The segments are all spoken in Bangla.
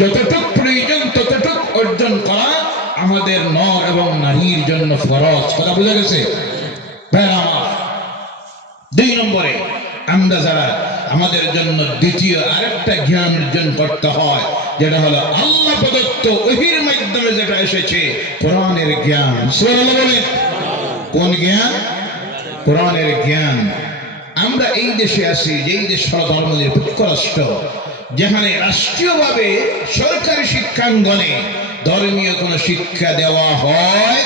যতটুক প্রয়োজন ততটুক অর্জন করা আমাদের নর এবং নারীর জন্য ফরজ। কথা বোঝা গেছে? দুই নম্বরে আমরা যারা আমাদের জন্য দ্বিতীয় আরেকটা জ্ঞান অর্জন করতে হয়, যেটা হলো আল্লাহ প্রদত্ত ওহীর মাধ্যমে যেটা এসেছে, কোরআনের জ্ঞান। সুবহানাল্লাহ বলেন। কোন জ্ঞান? কোরআনের জ্ঞান। আমরা এই দেশে আছি, যেই দেশ হলো ধর্মনিরপেক্ষ রাষ্ট্র, যেখানে রাষ্ট্রীয়ভাবে সরকারি শিক্ষাঙ্গনে ধর্মীয় কোন শিক্ষা দেওয়া হয়।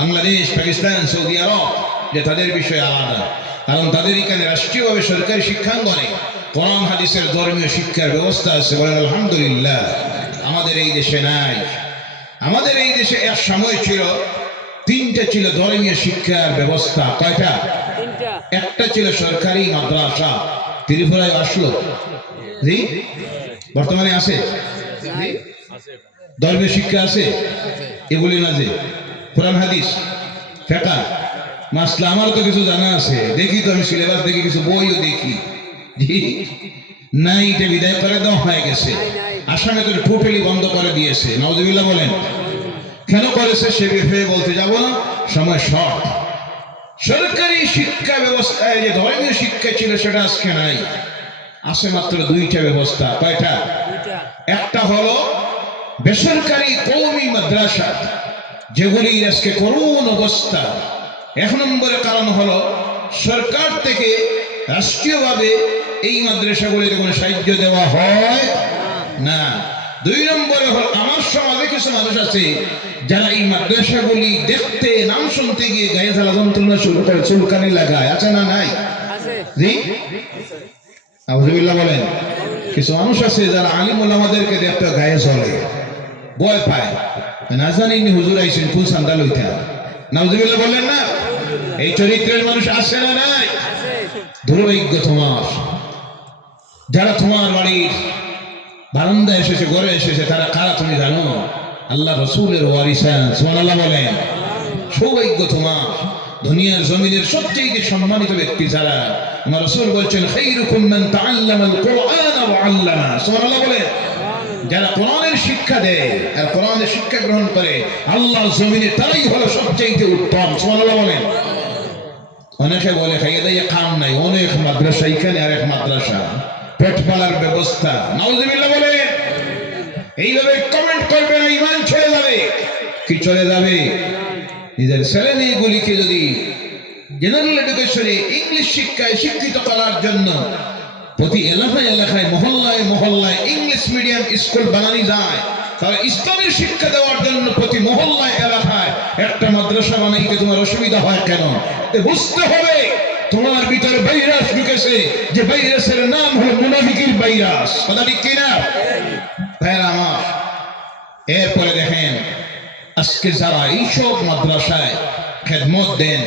বাংলাদেশ, পাকিস্তান, সৌদি আরব যে তাদের বিষয় আলাদা, কারণ তাদের এখানে রাষ্ট্রীয়ভাবে সরকারি শিক্ষাঙ্গনে কোরআন হাদিসের ধর্মীয় শিক্ষার ব্যবস্থা আছে। বলেন আলহামদুলিল্লাহ। আমাদের এই দেশে নাই। আমাদের এই দেশে এক সময় ছিল তিনটা ছিল ধর্মীয় শিক্ষার ব্যবস্থা। কয়টা? একটা ছিল সরকারি মাদ্রাসা, ত্রিপুরায় আসলো। জি, বর্তমানে আছে ধর্মীয় শিক্ষা আছে, এগুলি না যে কোরআন হাদিস ফিকহ মাসলা আমার তো কিছু জানা আছে, দেখি তো আমি সিলেবাস দেখি, কিছু বইও দেখি। জি নাই, এটা বিদায় করে দেওয়া হয়ে গেছে। আসামে তো টোটালি বন্ধ করে দিয়েছে। নাউজুবিল্লাহ বলেন। কেন করেছে সে বিষয়ে বলতে যাব না, সময় শর্ট। সরকারি শিক্ষা ব্যবস্থায় যে ধর্মীয় শিক্ষা ছিল সেটা আজকে নাই। আছে মাত্র দুইটা ব্যবস্থা। কয়টা? একটা হলো বেসরকারি কওমি মাদ্রাসা, যেগুলি আজকে করুণ অবস্থা। এক নম্বরের কারণ হলো সরকার থেকে রাষ্ট্রীয়ভাবে এই মাদ্রাসাগুলিতে কোনো সাহায্য দেওয়া হয় না। দুই নম্বরে হলো আমার সমাজে কিছু মানুষ আছে যারা এই মাদ্রাসাগুলি দেখতে, নাম শুনতে গিয়ে গায়ে জ্বালা যন্ত্রণা শুরু করে, চুলকানি লাগায়। আছে না নাই? জি, আউযুবিল্লাহ বলেন। কিছু মানুষ আছে যারা আলিম ওলামাদেরকে দেখতে গায়ে জ্বলে, ভয় পায়, না জানি হুজুর আইছেন কোন সান্দাল হইতে। নাউজুবিল্লাহ বলেন না। এই চরিত্রের মানুষ আছে না নাই? দুর্ভাগ্য তোমার, যারা তোমার বাড়ির বারান্দা এসেছে, ঘরে এসেছে, তারা কারা তুমি জানো? আল্লাহ রসুলের ওয়ারিসান। সুবহানাল্লাহ বলেন। সৌভাগ্য তোমার। দুনিয়ার জমিনের সবচেয়ে সম্মানিত ব্যক্তি যারা, আমার রাসূল বলছেন খায়রুকুম মান তাআল্লামাল কুরআন ওয়া আল্লামা। সুবহানাল্লাহ বলেন। যারা কোরআনের শিক্ষা দেয় আর কোরআনের শিক্ষা গ্রহণ করে আল্লাহর জমিনে, তারাই হলো সবচেয়ে উত্তম। সুবহানাল্লাহ বলেন। অনেকে বলে খাইয়ে দাইয়ে কাম নাই, অনেক মাদ্রাসা, এখানে আরেক মাদ্রাসা, পেট পালার ব্যবস্থা। নাউজুবিল্লাহ বলে। এইভাবে কমেন্ট করবে না, ঈমান চলে যাবে। কি চলে যাবে? নিজের ছেলে মেয়েগুলিকে যদি জেনারেল এডুকেশনে ইংলিশ শিক্ষায় শিক্ষিত করার জন্য প্রতি এলাকায় এলাকায়, মহল্লায় মহল্লায় ইংলিশ মিডিয়াম স্কুল বানানো যায়, তাহলে ইসলামের শিক্ষা দেওয়ার জন্য প্রতি মহল্লায় এলাকায় একটা মাদ্রাসা বানাইতে তোমার অসুবিধা হয় কেন? বুঝতে হবে তোমার ভিতরে ভাইরাস ঢুকেছে, যে ভাইরাসের নাম হলো মুনাফিকের ভাইরাস। কথা ঠিক কিনা ভাইরা আমার? এরপরে দেখেন, আজকে যারা এইসব মাদ্রাসায় খেদমত দেন,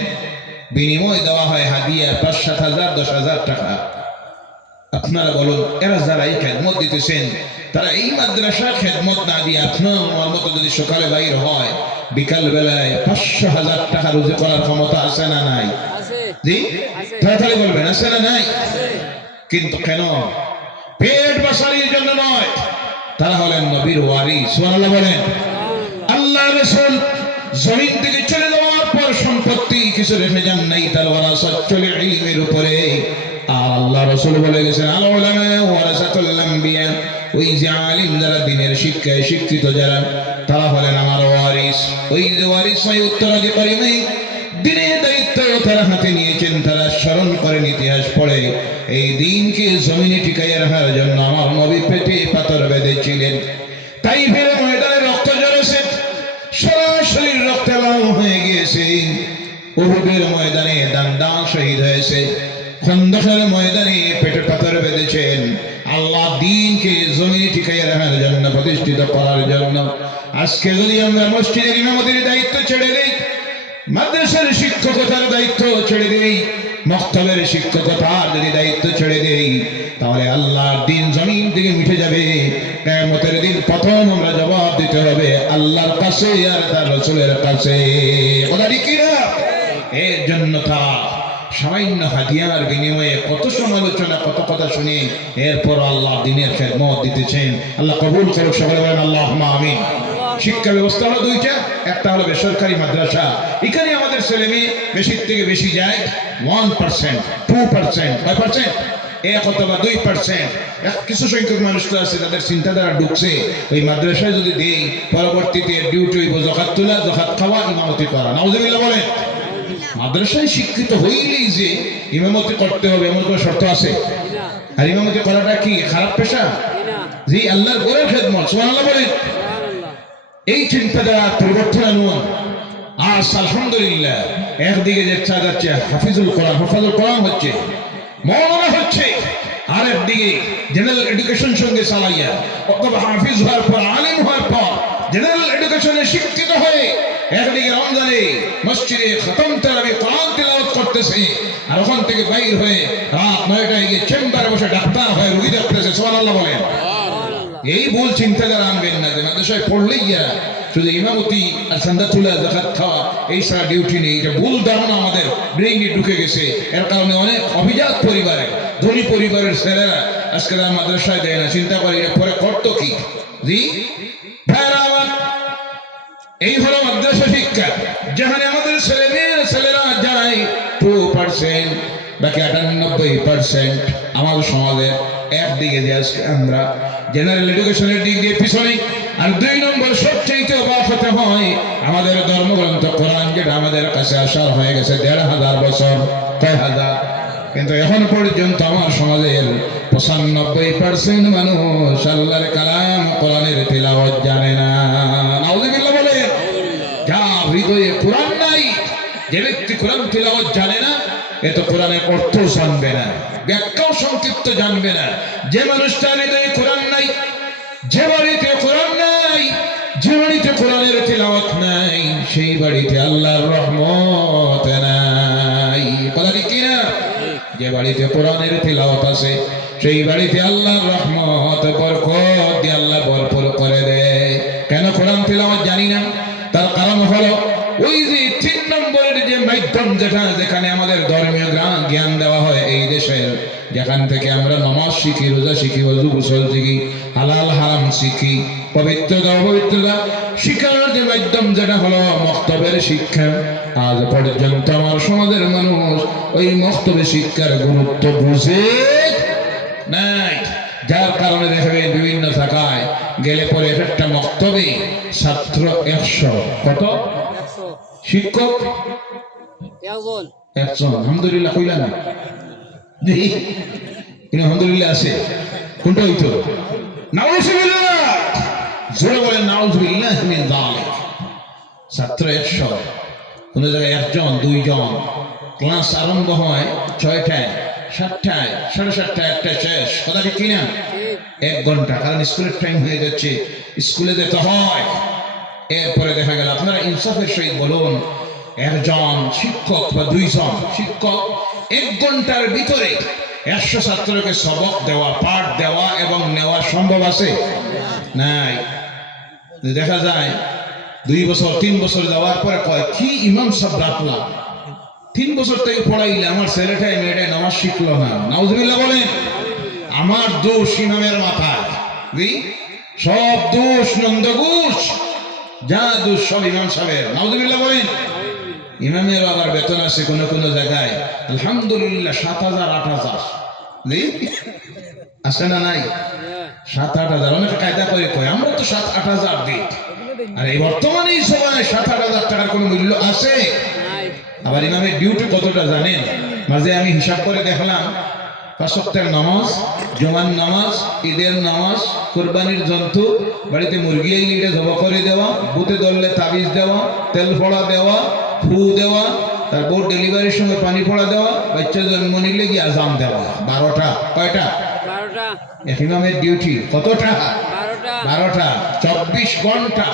বিনিময় দেওয়া হয় হাদিয়া ৫-৭ হাজার, ১০,০০০ টাকা। আপনারা বলুন, এরা যারা এই খেদমত দিতেছেন, তারা এই মাদ্রাসা খেদমত না দিয়ে আপনার আমার মতো যদি সকালে বাইর হয়, বিকাল বেলায় ৫০০,০০০ টাকা রুজি করার ক্ষমতা আছে না নাই? জি, তাড়াতাড়ি বলবেন, আছে না নাই? কিন্তু কেন? পেট বাঁচানোর জন্য নয়। তারা হলেন নবীর ওয়ারিস। সুবহানাল্লাহ বলেন। আল্লাহ রাসূল জমিন থেকে চলে যাওয়ার পর সম্পত্তি কিছু রেখে যান নাই, তার ওয়ারাসাত চলে ইলমের উপরে। আর আল্লাহ রাসূল বলে গেছেন, আল উলামা ওয়ারাসাতুল আম্বিয়া, ওই যে আলিম যারা দিনের শিক্ষায় শিক্ষিত যারা, তারা হলেন আমার ওয়ারিস। ওই যে ওয়ারিস হয়, উত্তরাধিকারী নেই, দিনের দায়িত্ব তারা হাতে নিয়েছেন, তারা স্মরণ করেন, ইতিহাস পড়ে, এই দিনকে জমিনে টিকাইয়ে রাখার জন্য আমার নবী পেটে পাথর বেঁধেছিলেন। তাইফের ময়দানে রক্ত ঝরেছে, সরাসরি রক্তে লাল হয়ে গিয়েছে। উহুদের ময়দানে দান শহীদ হয়েছে। খন্দকের ময়দানে পেটে পাথর বেঁধেছেন আল্লাহ দিনকে জমিনে টিকাইয়ে রাখার জন্য, প্রতিষ্ঠিত করার জন্য। আজকে যদি আমরা মসজিদের ইমামতির দায়িত্ব ছেড়ে দেই, মাদ্রাসার শিক্ষকতার দায়িত্ব ছেড়ে দেই, মক্তবের শিক্ষকতার যদি দায়িত্ব ছেড়ে দেই, তাহলে আল্লাহর দিন জমিন থেকে মিটে যাবে। কিয়ামতের দিন প্রথম আমরা জবাব দিতে হবে আল্লাহর কাছে আর তার রাসূলের কাছে। কথা ঠিক কি না? এর জন্য তারা সামান্য হাদিয়ার বিনিময়ে কত সমালোচনা, কত কথা শুনে এরপর আল্লাহ দিনের খেদমত দিতেছেন। আল্লাহ কবুল করুক, সকলে বলেন আল্লাহুম্মা আমিন। শিক্ষা ব্যবস্থা হলো দুইটা, একটা হলো বেসরকারি মাদ্রাসা। এখানে আমাদের ছেলে মেয়ে বেশি থেকে বেশি যায় 1%, 2%, 5%, 1 অথবা 2%। কিছু সংখ্যক মানুষ তো আছে তাদের চিন্তাধারা ঢুকছে ওই মাদ্রাসায় যদি দেই পরবর্তীতে ডিউটি হইব যাকাত তোলা, যাকাত খাওয়া, ইমামতি করা। নাউজুবিল্লাহ বলেন। মাদ্রাসায় শিক্ষিত হইলেই যে ইমামতি করতে হবে এমন কোনো শর্ত আছে? আর ইমামতি করাটা কি খারাপ পেশা? জি, আল্লাহর ঘরের খেদমত। সুবহানাল্লাহ বলেন। এই চিন্তাধারা পরিবর্তন আনুন। আজ আলহামদুলিল্লাহ একদিকে যেটা যাচ্ছে হাফিজুল কোরআন হচ্ছে, মৌলানা হচ্ছে, আর একদিকে জেনারেল এডুকেশন সঙ্গে চালাইয়া অথবা হাফিজ হওয়ার পর, আলিম হওয়ার পর জেনারেল এডুকেশনে শিক্ষিত হয়ে একদিকে রমজানে মসজিদে খতম তারাবি কোরআন তিলাওয়াত করতেছে, আর ওখান থেকে বাইর হয়ে রাত 9টায় গিয়ে চেম্বারে বসে ডাক্তার হয়ে রোগী দেখতেছে। সুবহানাল্লাহ বলেন। এই ভুল চিন্তাধারা আনবেন না যে মাদ্রাসায় পড়লেই শুধু ইমামতি আর চাঁদা তোলা, যাকাত খাওয়া এই সারা ডিউটি নেই। এটা ভুল ধারণা আমাদের ব্রেইনে ঢুকে গেছে। এর কারণে অনেক অভিজাত পরিবারে, ধনী পরিবারের ছেলেরা আজকে তারা মাদ্রাসায় দেয় না, চিন্তা করে এটা পরে করতো কি। জি ভাইরা আমার, এই হলো মাদ্রাসা শিক্ষা, যেখানে আমাদের ছেলেরা যারাই 2%, বাকি 98% আমাদের সমাজের একদিকে যে আজকে আমরা জেনারেল এডুকেশনের দিক দিয়ে পিছনে। আর 2 নম্বর সবচেয়ে অবাক হতে হয় আমাদের ধর্মগ্রন্থ কোরআন, যেটা আমাদের কাছে আসার হয়ে গেছে 1500 বছর, কয় হাজার, কিন্তু এখন পর্যন্ত আমার সমাজের 95% মানুষ আল্লাহর কালাম কোরআনের তিলাওয়াত জানে না। নাউযুবিল্লাহ বলে। যার হৃদয়ে কোরআন নাই, যে ব্যক্তি কোরআন তিলাওয়াত জানে না, এ তো কোরআনের অর্থ জানবে না, ব্যাখ্যাও সংক্ষিপ্ত জানবে না। যে মানুষটার হৃদয়ে কোরআন নাই, যে বাড়িতে কোরআন নাই, যে বাড়িতে কোরআনের তিলাওয়াত নাই, সেই বাড়িতে আল্লাহর রহমত নাই। কথা ঠিক কিনা? যে বাড়িতে কোরআনের তিলাওয়াত আছে সেই বাড়িতে আল্লাহর রহমত, বরকত দিয়ে আল্লাহ ভরপুর করে দেয়। কেন কোরআন তিলাওয়াত জানি না? তার কারণ হলো ওই যে 3 নম্বরের যে মাধ্যম, যেখানে আমাদের ধর্মীয় জ্ঞান দেওয়া হয় এই দেশের, যেখান থেকে আমরা নামাজ শিখি, রোজা শিখি, ওযু গোসল শিখি, হালাল হারাম শিখি, পবিত্রতা অপবিত্রতা শিখানোর যে মাধ্যম, যেটা হলো মক্তবের শিক্ষা। আজ পর্যন্ত আমার সমাজের মানুষ ওই মক্তবের শিক্ষার গুরুত্ব বুঝে নাই, যার কারণে দেখবেন বিভিন্ন শাখায় গেলে পরে একটা মক্তবে ছাত্র 100, কত শিক্ষক 100। আলহামদুলিল্লাহ কইলা না? আলহামদুলিল্লাহ আছে। কোনটা হইতো? নাউযুবিল্লাহ, জোরে বলেন নাউযুবিল্লাহ মিন যালিক। ছাত্র 100, কোন জায়গায় 1 জন 2 জন। ক্লাস আরম্ভ হয় 6টায়, 7টায়, 7:30টায়, 1টায় শেষ। কথা ঠিক কিনা? 1 ঘন্টা, কারণ স্কুলের টাইম হয়ে যাচ্ছে, স্কুলে যেতে হয়। এরপরে দেখা গেল, আপনারা ইনসাফের সহিত বলুন, 1 জন শিক্ষক বা 2 জন শিক্ষক 1 ঘন্টার ভিতরে 100 ছাত্রকে সবক দেওয়া, পাঠ দেওয়া এবং নেওয়া সম্ভব আছে? নাই। দেখা যায় 2 বছর 3 বছর যাওয়ার পরে কয়, কি ইমাম সাহেব রাখলাম, 3 বছর থেকে পড়াইলে আমার ছেলেটাই মেয়েটাই নামাজ শিখলো না। নাউযুবিল্লাহ বলেন। আমার দোষ ইমামের মাথায়, সব দোষ নন্দঘোষ, যা দোষ সব ইমাম সাহেবের। নাউযুবিল্লাহ বলেন। ইমামের আবার বেতন আছে কোন কোন জায়গায় আলহামদুলিল্লাহ 7,000 8,000 আছে না? নাই 7-8,000। অনেক কায়দা করে কয় আমরা তো 7-8,000 দিই। আর এই বর্তমানে এই সময় 7-8,000 টাকার কোনো মূল্য আছে? আবার ইমামের ডিউটি কতটা জানেন? মাঝে আমি হিসাব করে দেখলাম, 5 ওয়াক্তের নামাজ, জুমার নামাজ, ঈদের নামাজ, কোরবানির জন্তু, বাড়িতে মুরগি আইলে এটা জবা করে দেওয়া, বুতে ধরলে তাবিজ দেওয়া, তেল ফোড়া দেওয়া, ফু দেওয়া, তারপর ডেলিভারির সময় পানি ফোড়া দেওয়া, বাচ্চা জন্ম নিলে কি আজান দেওয়া। 12টা। কয়টা? 12টা। ইমামের ডিউটি কতটা? 12টা। 24 ঘন্টা।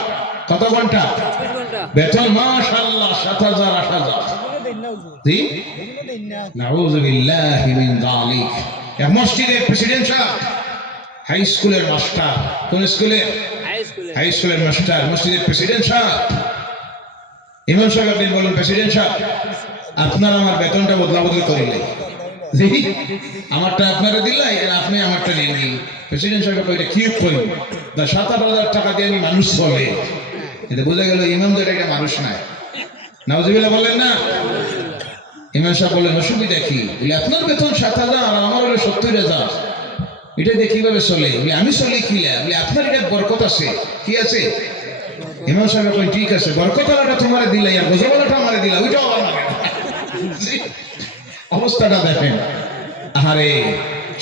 কত ঘন্টা? 24 ঘন্টা। বেতন মাশাআল্লাহ 7,000 8,000। জি, নাউযুবিল্লাহ মিন যালিক। এক মসজিদের প্রেসিডেন্ট সাহেব, হাই স্কুলের মাস্টার। কোন স্কুলে? হাই স্কুলের মাস্টার, মসজিদের প্রেসিডেন্ট সাহেব। ইমাম সাহেব আপনি বলুন, প্রেসিডেন্ট সাহেব আপনার আমার বেতনটা বদলা বদলি করিলে জি আমারটা আপনারা দিলাই আর আপনি আমারটা নিয়ে নিন প্রেসিডেন্ট সাহেব কইটা কি কই না ৭,০০০ টাকা দিয়ে আমি মানুষ চলে এটা বোঝা গেল ইমাম যেটা এটা মানুষ নাই নাউজুবিল্লাহ বললেন না ইমাম সাহেব বললেন অসুবিধা কি বলে আপনার বেতন ৭,০০০ আর আমার হলো ৭০,০০০ এটা দিয়ে কিভাবে চলে বলে আমি চলি কিলা বলে আপনার এটা বরকত আছে কি আছে ইমাম সাহেব কই ঠিক আছে বরকতওয়ালাটা তোমারে দিলাই আর বোঝাওয়ালাটা আমারে দিলা ওইটাও আমার লাগে অবস্থাটা দেখেন আরে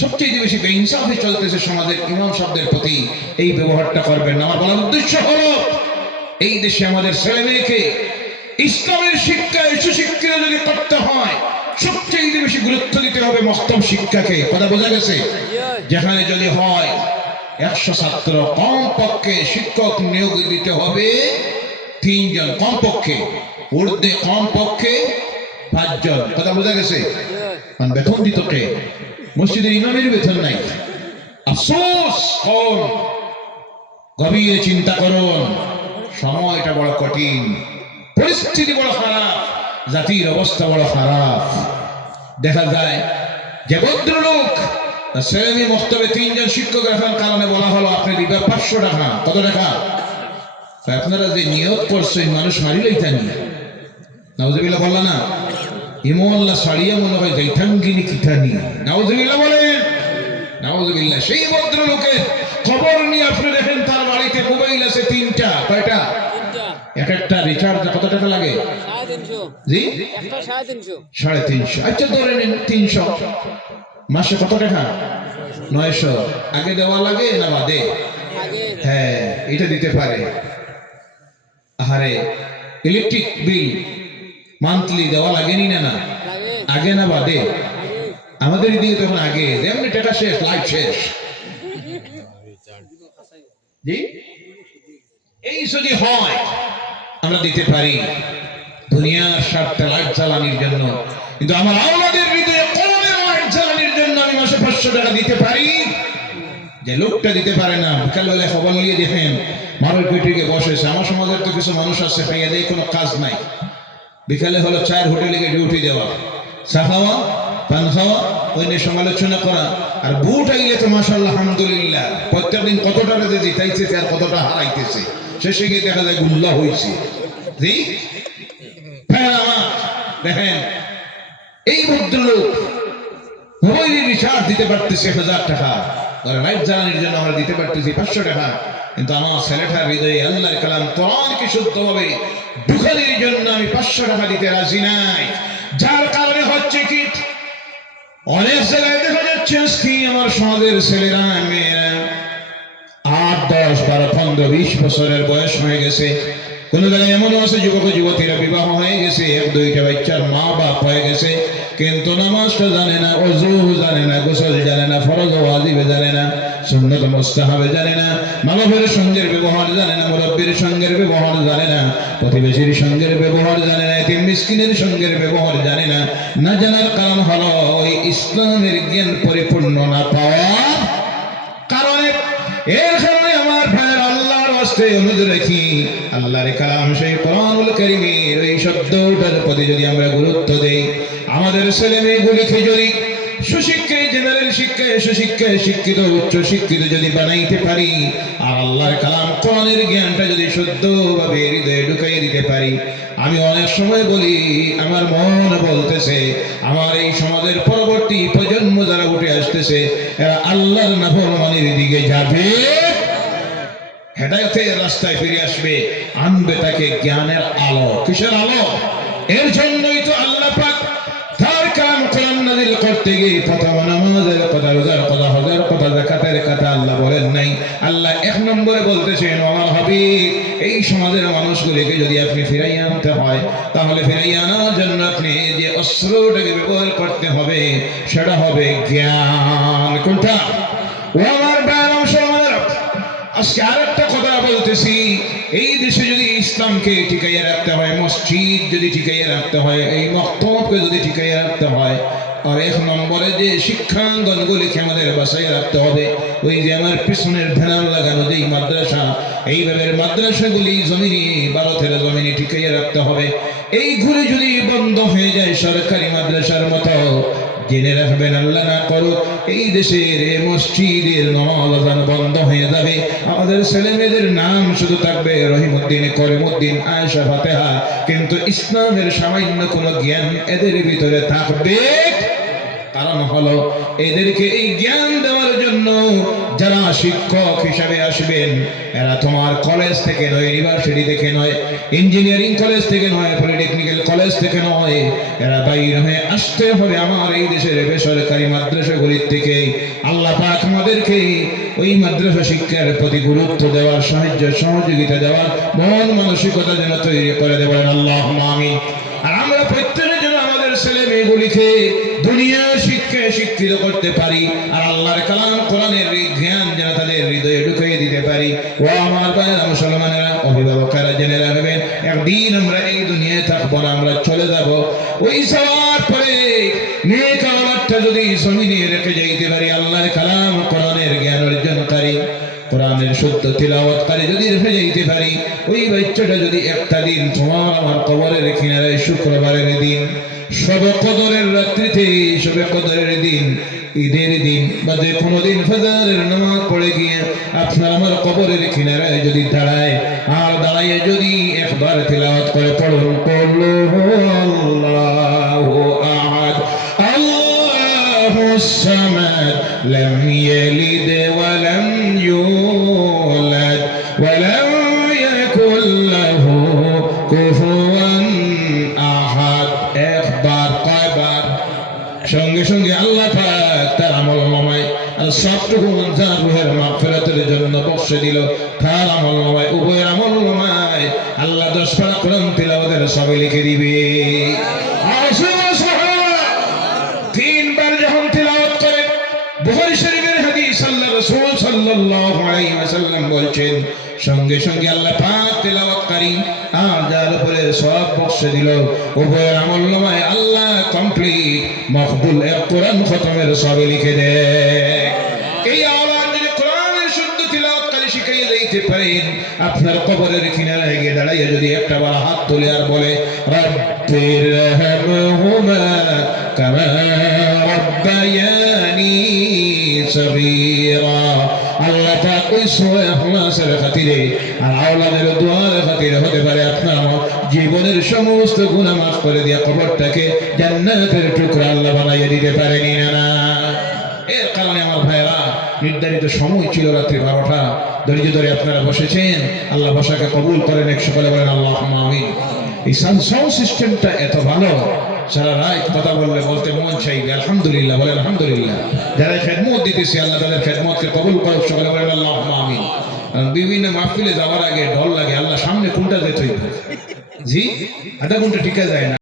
সবচেয়ে বেশি বেইনসাফি চলতেছে সমাজের ইমাম সাহেবদের প্রতি এই ব্যবহারটা করবেন না আমার বলার উদ্দেশ্য হলো এই দেশে আমাদের ছেলে মেয়েকে ইসলামের শিক্ষায় সুশিক্ষিত যদি করতে হয় সবচেয়ে বেশি গুরুত্ব দিতে হবে মস্তব শিক্ষাকে কথা বোঝা গেছে যেখানে যদি হয় 100 ছাত্র কমপক্ষে শিক্ষক নিয়োগ দিতে হবে 3 জন কমপক্ষে ঊর্ধ্বে কমপক্ষে 5 জন কথা বোঝা গেছে বেতন দিত কে মসজিদের ইমামের বেতন নাই আফসোস কম গভীর চিন্তা করুন সময়টা বড় কঠিন পরিস্থিতি বড় খারাপ জাতির অবস্থা বড় খারাপ দেখা যায় যে ভদ্রলোক ছেলে মক্তবে 3 জন শিক্ষক রাখার কারণে বলা হলো আপনি দিবেন 500 টাকা কত টাকা আপনারা যে নিয়ত করছেন মানুষ মারিলেই জানি নাউজুবিল্লাহ বললা না ইমোল্লা সারিয়া মনে হয় যাইতাঙ্গিনি কিঠানি নাউজুবিল্লাহ বলেন নাউজুবিল্লাহ সেই ভদ্রলোকের খবর নিয়ে আপনি দেখেন তার বাড়িতে মোবাইল আছে 3টা কয়টা এক একটা রিচার্জ কত টাকা লাগে 350 জি একটা 350 আচ্ছা ধরে নিন 300 মাসে কত টাকা 900 আগে দেওয়া লাগে না বাদে আগে হ্যাঁ এটা দিতে পারে আরে ইলেকট্রিক বিল মান্থলি দেওয়া লাগেনি না আগে না বাদে আমাদের দিকে তখন আগে যেমনি টাকা শেষ লাইট শেষ জি এই যদি হয় আমরা দিতে পারি দুনিয়ার স্বার্থে লাইট জ্বালানির জন্য কিন্তু আমার আওলাদের হৃদয়ে কোরআনের লাইট জ্বালানির জন্য আমি মাসে 500 টাকা দিতে পারি যে লোকটা দিতে পারে না বিকালবেলায় খবর নিয়ে দেখেন মার্কেটে বসেছে আমার সমাজের তো কিছু মানুষ আছে খাইয়া দেয় কোনো কাজ নাই বিকালে হলো 4 হোটেলে গিয়ে ডিউটি দেওয়া চা খাওয়া পান খাওয়া ওই নিয়ে সমালোচনা করা আর বুট আইলে তো মাশাআল্লাহ আলহামদুলিল্লাহ প্রত্যেকদিন কত টাকা দিয়ে জিতাইছে আর কতটা হারাইতেছে শেষে গিয়ে দেখা যায় গুল্লা হয়েছে জি দেখেন এই ভদ্রলোক মোবাইলের রিচার্জ দিতে পারতেছে 1000 টাকা আর লাইট জ্বালানির জন্য আমরা দিতে পারতেছি 500 টাকা কিন্তু আমার ছেলেটার হৃদয়ে আল্লাহর কালাম কোরআনকে শুদ্ধভাবে ঢুকানোর জন্য আমি 500 টাকা দিতে রাজি নাই যার কারণে হচ্ছে কি অনেক জায়গায় দেখা যাচ্ছে কি আমার সমাজের ছেলেরা মেয়েরা 8, 10, 12, 15, 20 বছরের বয়স হয়ে গেছে কোন জায়গায় এমনও আছে যুবক যুবতীরা বিবাহ হয়ে গেছে 1-2টা বাচ্চার মা বাপ হয়ে গেছে কিন্তু নামাজটা জানে না ওযু জানে না গোসল জানে না ফরজ ওয়াজিব জানে না সুন্নাত মুস্তাহাব জানে না মা-বাবার সঙ্গের ব্যবহার জানে না মুরব্বির সঙ্গের ব্যবহার জানে না প্রতিবেশীর সঙ্গের ব্যবহার জানে না এতিম মিসকিনের সঙ্গের ব্যবহার জানে না না জানার কারণ হলো ওই ইসলামের জ্ঞান পরিপূর্ণ না পাওয়ার কারণে এর কারণে আমার ভাইয়ের আল্লাহর ওয়াস্তে অনুরোধ রাখি আল্লাহর কালাম সেই কোরআনুল কারীমের এই শব্দটার প্রতি যদি আমরা গুরুত্ব দেই আমাদের ছেলে মেয়েগুলিকে যদি সুশিক্ষায় জেনারেল শিক্ষায় সুশিক্ষায় শিক্ষিত উচ্চ শিক্ষিত যদি বানাইতে পারি আর আল্লাহর কালাম কোরআনের জ্ঞানটা যদি শুদ্ধভাবে হৃদয়ে ঢুকাইয়ে দিতে পারি আমি অনেক সময় বলি আমার মন বলতেছে আমার এই সমাজের পরবর্তী প্রজন্ম যারা উঠে আসতেছে এরা আল্লাহর নাফরমানির দিকে যাবে হেদায়েতের রাস্তায় ফিরে আসবে আনবে তাকে জ্ঞানের আলো কিসের আলো এর জন্যই তো আল্লাহ পাক তার কালাম কোরআন নাযিল করতে গিয়ে প্রথম নামাজের কথা রোজার কথা হজের কথা যাকাতের কথা আল্লাহ বলেন নাই আল্লাহ 1 নম্বরে বলতেছেন আমার হাবিব এই সমাজের মানুষগুলিকে যদি আপনি ফিরাইয়া আনতে হয় তাহলে ফিরাইয়া আনার জন্য আপনি যে অস্ত্রটাকে ব্যবহার করতে হবে সেটা হবে জ্ঞান কোনটা ও আমার বায়াম সমাজের আজকে আরেকটা কথা বলতেছি এই দেশে যদি ইসলামকে টিকাইয়া রাখতে হয় মসজিদ যদি টিকাইয়া রাখতে হয় এই মক্তবকে যদি টিকাইয়া রাখতে হয় আর 1 নম্বরে যে শিক্ষাঙ্গনগুলিকে আমাদের বাসায় রাখতে হবে ওই যে আমার পিছনের ভ্যানার লাগানো যেই মাদ্রাসা এইভাবে মাদ্রাসাগুলি জমিনে ভারতের জমিনে টিকাইয়া রাখতে হবে এইগুলি যদি বন্ধ হয়ে যায় সরকারি মাদ্রাসার মতো, জেনে রাখবেন আল্লাহ না করুক এই দেশের মসজিদের নামাজ আযান বন্ধ হয়ে যাবে। আমাদের ছেলেমেয়েদের নাম শুধু থাকবে রহিমউদ্দিন, করিমউদ্দিন, আয়েশা, ফাতেহা, কিন্তু ইসলামের সামান্য কোনো জ্ঞান এদের ভিতরে থাকবে। কারণ হলো এদেরকে এই জ্ঞান দেওয়ার জন্য যারা শিক্ষক হিসাবে আসবেন, এরা তোমার কলেজ থেকে নয়, ইউনিভার্সিটি থেকে নয়, ইঞ্জিনিয়ারিং কলেজ থেকে নয়, পলিটেকনিক্যাল কলেজ থেকে নয়, এরা বাইরে হয়ে আসতে হবে আমার এই দেশের বেসরকারি মাদ্রাসাগুলির থেকে। আল্লাহ পাক আমাদেরকে ওই মাদ্রাসা শিক্ষার প্রতি গুরুত্ব দেওয়ার, সাহায্য সহযোগিতা দেওয়ার মন মানসিকতা যেন তৈরি করে দেবেন, আল্লাহুম্মা আমিন। আর আমরা প্রত্যেকে যেন আমাদের ছেলে মেয়েগুলিকে দুনিয়ার শিক্ষায় শিক্ষিত করতে পারি, আর আল্লাহর কালাম কোরআনের জ্ঞান যেন তাদের হৃদয়ে ঢুকিয়ে দিতে পারি। ও আমার ভাইরা মুসলমানেরা, অভিভাবকেরা জেনে রাখবেন, একদিন আমরা এই দুনিয়ায় থাকবো না, আমরা চলে যাব। ওই যাওয়ার পরে নেক আমলটা যদি জমিনে রেখে যাইতে পারি, আল্লাহর কালাম কোরআনের জ্ঞান অর্জনকারী, কোরআনের শুদ্ধ তিলাওয়াতকারী যদি রেখে যাইতে পারি, ওই বাচ্চাটা যদি একটা দিন তোমার আমার কবরের কিনারায় শুক্রবারের দিন, শবে কদরের রাত্রিতে, শবে কদরের দিন, ঈদের দিন বা যে কোনো দিন ফজরের নামাজ পড়ে গিয়ে আপনার আমার কবরের কিনারায় যদি দাঁড়ায়, আর দাঁড়াইয়ে যদি একবার তিলাওয়াত করে পড়ুন, কুল হুয়াল্লাহু আহাদ আল্লাহুস সামাদ লাম ইয়ালিদ ওয়া লাম ইউলাদ ওয়া লাম ইয়াকুল লাহু কুফুয়ান আহাদ, একবার কয়বার? সঙ্গে সঙ্গে আল্লাহ পাক তার আমলনামায় আর সবটুকু যার রূহের মাগফিরাতের জন্য বক্সে দিল, তার আমলনামায়, উভয়ের আমলনামায় আল্লাহ 10 পারা কোরআন তিলাওয়াতের সবাই লিখে দিবে। তিনবার যখন তিলাওয়াত করে, বুখারী শরীফের হাদিস, আল্লাহ রাসূল সাল্লাল্লাহু আলাইহি ওয়াসাল্লাম বলছেন, সঙ্গে সঙ্গে আল্লাহ পাক তিলাওয়াতকারী আর যার উপরে সওয়াব বক্সে দিল, উভয়ের আমলনামায় আল্লাহ কমপ্লিট মকবুল এক কোরআন খতমের সওয়াব লিখে দেয়। এই আওয়াজ যদি কোরআনের শুদ্ধ তিলাওয়াতকারী শিখাইয়ে দিতে পারেন, আপনার কবরের কিনারায় গিয়ে দাঁড়াইয়ে যদি একটা বার হাত তুলে আর বলে, রাব্বিরহামহুমা কামা রাব্বায়ানি সগীরা, আল্লাহ পাক ওই সূরা ইখলাসের খাতিরে আর আওলাদের দোয়ার খাতিরে হতে পারে আপনার জীবনের সমস্ত গুনাহ মাফ করে দিয়ে কবরটাকে জান্নাতের টুকরা আল্লাহ বানাইয়ে দিতে পারেনি না। এর কারণে আমার ভাইরা, নির্ধারিত সময় ছিল রাত্রি 12টা, ধৈর্য ধরে আপনারা বসেছেন, আল্লাহ বসাকে কবুল করেন, এক সকলে বলেন আল্লাহুম্মা আমিন। এই সাউন্ড সিস্টেমটা এত ভালো, সারা রাত কথা বললে বলতে মন চাইবে, আলহামদুলিল্লাহ বলেন আলহামদুলিল্লাহ। যারা খেদমত দিতেছে আল্লাহ তাদের খেদমতকে কবুল করুক, সকলে বলেন আল্লাহুম্মা আমিন। বিভিন্ন মাহফিলে যাওয়ার আগে ডর লাগে, আল্লাহ সামনে কোনটা যেতে হইবে, জি আধা ঘন্টা টিকা যায় না।